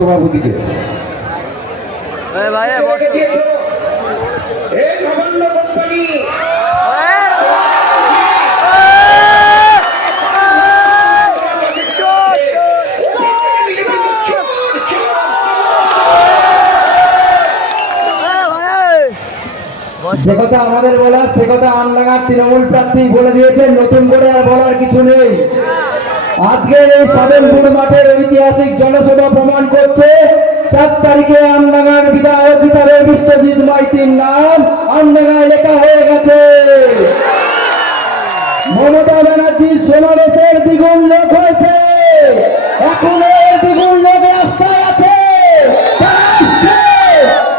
সভাপতিকে যে কথা আমাদের বলা সে কথা আমডাঙ্গার তৃণমূল প্রার্থী বলে দিয়েছেন, নতুন করে আর বলার কিছু নেই। আজকের এই সাধনপুর মাঠের ঐতিহাসিক জনসভা প্রমাণ করছে 4 তারিখে আমডাঙ্গার বিধায়ক হিসাবে বিশ্বজিৎ মাইতির নাম আমডাঙ্গায় লেখা হয়ে গেছে। মমতা ব্যানার্জির সমাবেশের দ্বিগুণ লোক হয়েছে, এখন দ্বিগুণ লোক রাস্তায় আছে।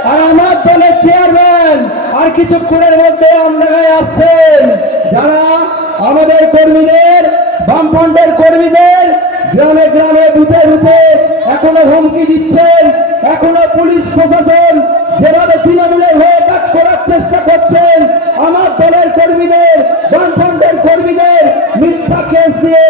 আর আমার দলের চেয়ারম্যান আর কিছুক্ষণের মধ্যে আমডাঙ্গায় আসছেন, যারা আমাদের কর্মীদের, বামফ্রন্টের কর্মীদের গ্রামে গ্রামে বুথে বুথে এখনো হুমকি দিচ্ছেন। এখনো পুলিশ প্রশাসন যেভাবে তৃণমূলের হয়ে কাজ করার চেষ্টা করছেন, আমার দলের কর্মীদের, বামফ্রন্টের কর্মীদের মিথ্যা কেস দিয়ে,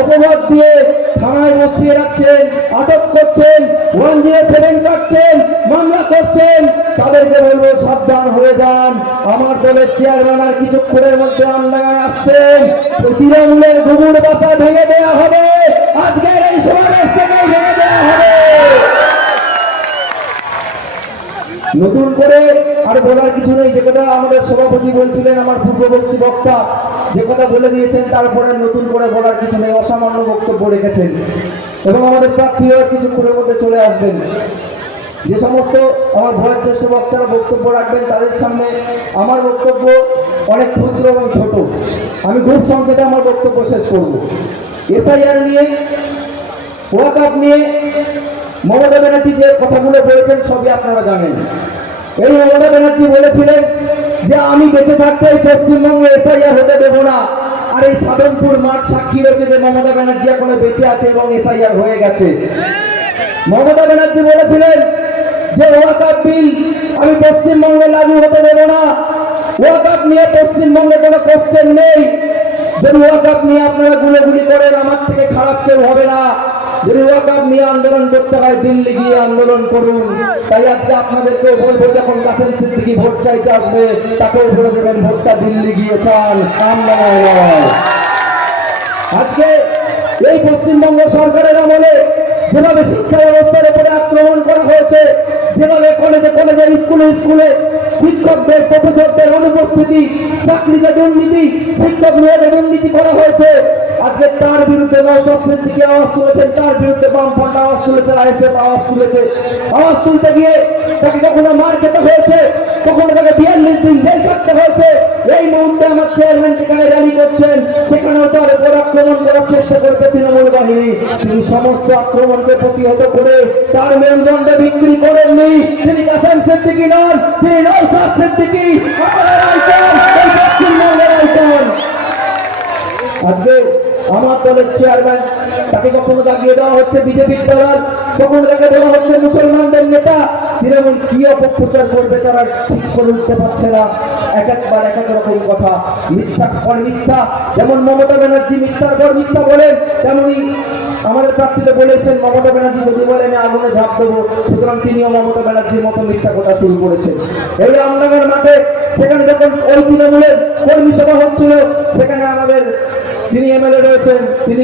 অপবাদ দিয়ে থানায় বসিয়ে রাখছেন, আটক করছেন, 107 কাটছেন, মামলা করছেন। তাদেরকে বলবো সাবধান হয়ে যান। আমার দলের চেয়ারম্যান আর কিছুক্ষণের মধ্যে আমডাঙ্গায় আসছেন, তৃণমূলের ঘুঘুর বাসা ভেঙে দেওয়া হবে, আজকের এই সমাবেশ থেকে ভেঙে দেওয়া হবে। নতুন করে আর বলার কিছু নেই। যে কথা আমাদের সভাপতি বলছিলেন, আমার পূর্ববর্তী বক্তা যে কথা বলে দিয়েছেন, তারপরে নতুন করে বলার কিছু নেই। অসামান্য বক্তব্য রেখেছেন এবং আমাদের প্রার্থীরা কিছুক্ষণের মধ্যে চলে আসবেন। যে সমস্ত আমার বয়োজ্যেষ্ঠ বক্তারা বক্তব্য রাখবেন, তাদের সামনে আমার বক্তব্য অনেক ক্ষুদ্র এবং ছোট। আমি খুব সংক্ষেপে আমার বক্তব্য শেষ করব। এসআইআর নিয়ে, ওয়াকআপ নিয়ে মমতা ব্যানার্জি যে কথাগুলো বলেছেন সবই আপনারা জানেন। এই মমতা ব্যানার্জি বলেছিলেন যে আমি বেঁচে থাকতে পশ্চিমবঙ্গে এসআইআর হতে দেব না। আর এই সাধনপুর মাঠ সাক্ষী রয়েছে যে মমতা ব্যানার্জি এখনো বেঁচে আছে এবং এসআইআর হয়ে গেছে। মমতা ব্যানার্জি বলেছিলেন যে ওয়াকআপ বিল আমি পশ্চিমবঙ্গে লাগু হতে দেব না। ওয়াকআপ নিয়ে পশ্চিমবঙ্গে কোনো কোশ্চেন নেই। যদি ওয়াকআপ নিয়ে আপনারা গুলোগুলি করেন, আমার থেকে খারাপ কেউ হবে না। যদি ওয়াকআপ নিয়ে আন্দোলন করতে হয়, দিল্লি গিয়ে আন্দোলন করুন। তাই আজকে আপনাদেরকেও বলবো, যখন কাসেম সিদ্দিকী ভোট চাইতে আসবে, তাকেও বলে দেবেন ভোটটা দিল্লি গিয়ে চান, আমডাঙ্গায় নয়। আজকে এই পশ্চিমবঙ্গ সরকারের আমলে যেভাবে শিক্ষা ব্যবস্থার উপরে আক্রমণ করা হয়েছে, যেভাবে কলেজে কলেজে, স্কুলে স্কুলে শিক্ষকদের, প্রফেসরদের অনুপস্থিতি, চাকরিতে দুর্নীতি, শিক্ষক নিয়োগে দুর্নীতি করা হয়েছে, আজকে তার বিরুদ্ধে নওশাদ সিদ্দিকী আওয়াজ তুলেছেন, তার বিরুদ্ধে বামফ্রন্ট আওয়াজ তুলেছে, আইএসএফ আওয়াজ তুলেছে। আওয়াজ তুলতে গিয়ে তাকে কখনো মার খেতে হয়েছে, কখনো তাকে 42 দিন জেল কাটতে হয়েছে। এই মুহূর্তে আমার চেয়ারম্যান যেখানে র্যালি করছেন, সেখানেও তার উপর আক্রমণ করার চেষ্টা করেছে তৃণমূল বাহিনী। তিনি সমস্ত আক্রমণকে প্রতিহত করে তার মেরুদণ্ডে বিক্রি করেননি। তিনি কাসেম সিদ্দিকী নন, তিনি নওশাদ সিদ্দিকী, পশ্চিমবঙ্গের আইকন। আজকে আমার দলের চেয়ারম্যান, তাকে কখনো দাগিয়ে দেওয়া হচ্ছে বিজেপির দালাল, কখনো তাকে বলা হচ্ছে মুসলমানদের নেতা। তৃণমূল কি অপপ্রচার করবে তারা ঠিক করে উঠতে পারছে না। এক একবার এক এক রকম কথা, মিথ্যা পর মিথ্যা। যেমন মমতা ব্যানার্জি মিথ্যার পর মিথ্যা বলেন, তেমনি আমাদের প্রার্থীরা বলেছেন মমতা ব্যানার্জি যদি বলে আমি আগুনে ঝাঁপ দেবো, সুতরাং তিনিও মমতা ব্যানার্জির মতো মিথ্যা কথা শুরু করেছেন। এই আমডাঙ্গার মাঠে, সেখানে যখন ওই তৃণমূলের কর্মী সভা হচ্ছিল, সেখানে আমাদের যিনি এমএলএ রয়েছেন, তিনি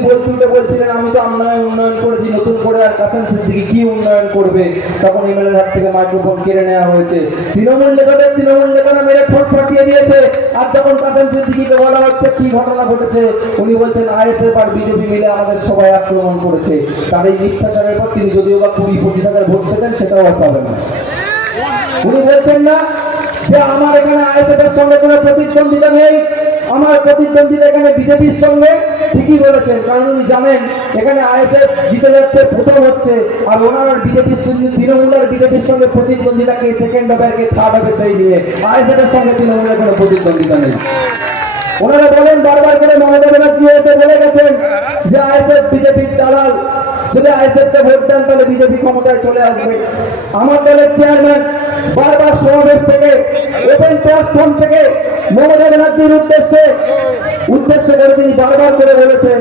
বলছিলেন আমি তো আমডাঙ্গায় উন্নয়ন করেছি, নতুন করে আর কাসেম সিদ্দিকী কি উন্নয়ন করবে। তখন এমএলএর হাত থেকে মাইক্রোফোন কেড়ে নেওয়া হয়েছে। তৃণমূল নেতারা মেরে ঠোঁট ফাটিয়ে দিয়েছে। আর যখন কাসেম সিদ্দিকীকে বলা হচ্ছে কি ঘটনা ঘটেছে, উনি বলছেন আইএসএফ আর বিজেপি মিলে আমাদের সবাই আক্রমণ করেছে। তার এই মিথ্যাচারের পর তিনি যদিও বা 20-25 হাজার ভোট পেতেন, সেটাও আর পাবেন না। উনি বলছেন না যে আমার এখানে আইএসএফ এর সঙ্গে কোনো প্রতিদ্বন্দ্বিতা নেই, আমার প্রতিদ্বন্দ্বিতা এখানে বিজেপির সঙ্গে। ঠিকই বলেছেন, কারণ উনি জানেন এখানে আইএসএফ জিতে যাচ্ছে, প্রথম হচ্ছে, আর ওনার বিজেপির সঙ্গে, তৃণমূল আর বিজেপির সঙ্গে প্রতিদ্বন্দ্বিতাকে সেকেন্ড হবে, কে থার্ড হবে সেই নিয়ে। আইএসএফ এর সঙ্গে তৃণমূলের কোনো প্রতিদ্বন্দ্বিতা নেই। ওনারা বলেন বারবার করে, মমতা ব্যানার্জি এসে বলে গেছেন যে আইএসএফ বিজেপির দালাল, যদি আইএসএফ কে ভোট দেন তাহলে বিজেপি ক্ষমতায় চলে আসবে। আমার দলের চেয়ারম্যান বারবার সমাবেশ থেকে ওপেন প্ল্যাটফর্ম থেকে মমতা ব্যানার্জির উদ্দেশ্য করে তিনি বারবার করে বলেছেন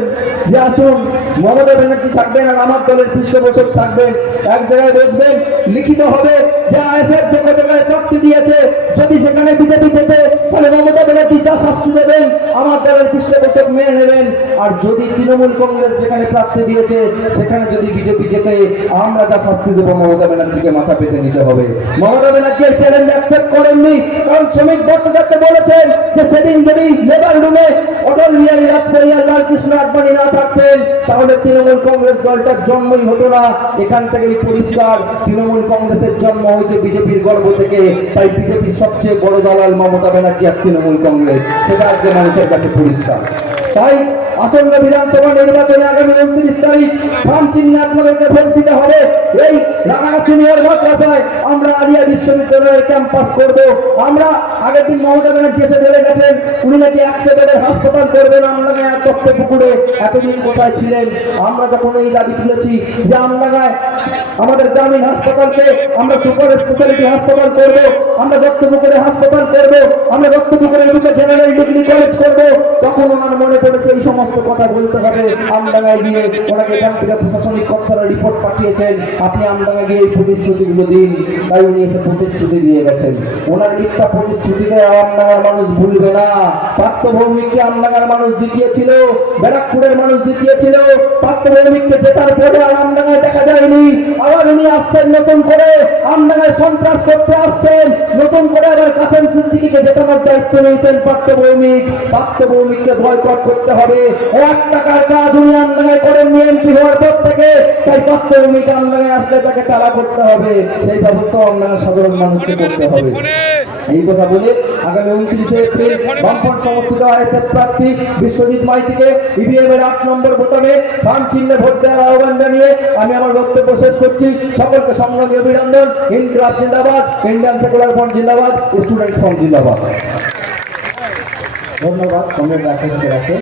যে আসুন মমতা ব্যানার্জি থাকবেন আর আমার দলের পৃষ্ঠপোষক থাকবেন, এক জায়গায় বসবেন, লিখিত হবে যে আইএসএফ যে জায়গায় প্রার্থী দিয়েছে, যদি সেখানে বিজেপি জেতে তাহলে মমতা ব্যানার্জি যা শাস্তি দেবেন আমার দলের পৃষ্ঠপোষক মেনে নেবেন, আর যদি তৃণমূল কংগ্রেস যেখানে প্রার্থী দিয়েছে সেখানে যদি বিজেপি জেতে আমরা যা শাস্তি দেবো মমতা ব্যানার্জিকে মাথা পেতে নিতে হবে। মমতা ব্যানার্জি এই চ্যালেঞ্জ অ্যাকসেপ্ট করেননি, কারণ শ্রমিক ভট্টাচার্য বলেছেন যে সেদিন যদি লেবার রুমে অটল বিহারী বাজপেয়ী আর লালকৃষ্ণ আডবাণী না থাকতেন তাহলে তৃণমূল কংগ্রেস দলটার জন্মই হতো না। এখান থেকেই পরিষ্কার তৃণমূল কংগ্রেসের জন্ম হয়েছে বিজেপির গর্ব থেকে, তাই বিজেপির সবচেয়ে বড় দালাল মমতা ব্যানার্জি আর তৃণমূল কংগ্রেস, সেটা আজকে মানুষের কাছে পরিষ্কার। তাই আসন্ন বিধানসভা নির্বাচনে আগামী 29 তারিখ বাম চিহ্নে আপনাদেরকে ভোট দিতে হবে। এই রাঙামাটি সিনিয়র মাদ্রাসায় আমরা আলিয়া বিশ্ববিদ্যালয়ের ক্যাম্পাস করব। আমরা আগের দিন মমতা ব্যানার্জি এসে বলে গেছেন উনি নাকি 100 বেডের হাসপাতাল করবেন আমডাঙ্গায় আর চক্রপুকুরে। এতদিন কোথায় ছিলেন? আমরা যখন এই দাবি তুলেছি যে আমডাঙ্গায় আমাদের গ্রামীণ হাসপাতালকে আমরা সুপার স্পেশালিটি হাসপাতাল করব, আমরা দত্তপুকুরে হাসপাতাল করব, আমরা দত্তপুকুরের রূপে জেনারেল ডিগ্রি কলেজ করব, তখন ওনার মনে পড়েছে এই সমস্ত কথা বলতে হবে। আমডাঙ্গায় গিয়ে ওনাকে এখান থেকে প্রশাসনিক কর্তারা রিপোর্ট পাঠিয়েছেন আপনি আমডাঙ্গায় গিয়ে এই প্রতিশ্রুতিগুলো দিন, তাই উনি এসে প্রতিশ্রুতি দিয়ে গেছেন। ওনার মিথ্যা প্রতিশ্রুতিতে আমডাঙ্গার মানুষ ভুলবে না। পার্থভৌমিককে আমডাঙ্গার মানুষ জিতিয়েছিল, ব্যারাকপুরের মানুষ জিতিয়েছিল, পার্থভৌমিককে জেতার পরে আর আমডাঙ্গায় দেখা যায়নি। আবার উনি আসছেন নতুন করে আমডাঙ্গায় সন্ত্রাস করতে আসছেন, নতুন করে আবার কাসেম সিদ্দিকীকে জেতানোর দায়িত্ব নিয়েছেন পার্থভৌমিককে বয়কট করতে হবে। 1 টাকার কাজ উনি আমডাঙ্গায় করেননি এমপি হওয়ার পর থেকে, তাই পার্থভৌমিক আমডাঙ্গায় আসলে তাকে তাড়া করতে হবে, সেই ব্যবস্থা আমডাঙ্গার সাধারণ মানুষকে করতে হবে। এই কথা বলে আগামী 29 এপ্রিল বামফ্রন্ট সমর্থিত আইএসএফ প্রার্থী বিশ্বজিৎ মাইতিকে ইভিএম এর 8 নম্বর বোতামে বাম চিহ্নে ভোট দেওয়ার আহ্বান জানিয়ে আমি আমার বক্তব্য শেষ করছি। সকলকে সংগ্রামী অভিনন্দন। ইনকলাব জিন্দাবাদ, ইন্ডিয়ান সেকুলার ফ্রন্ট জিন্দাবাদ, স্টুডেন্ট ফ্রন্ট জিন্দাবাদ। ধন্যবাদ।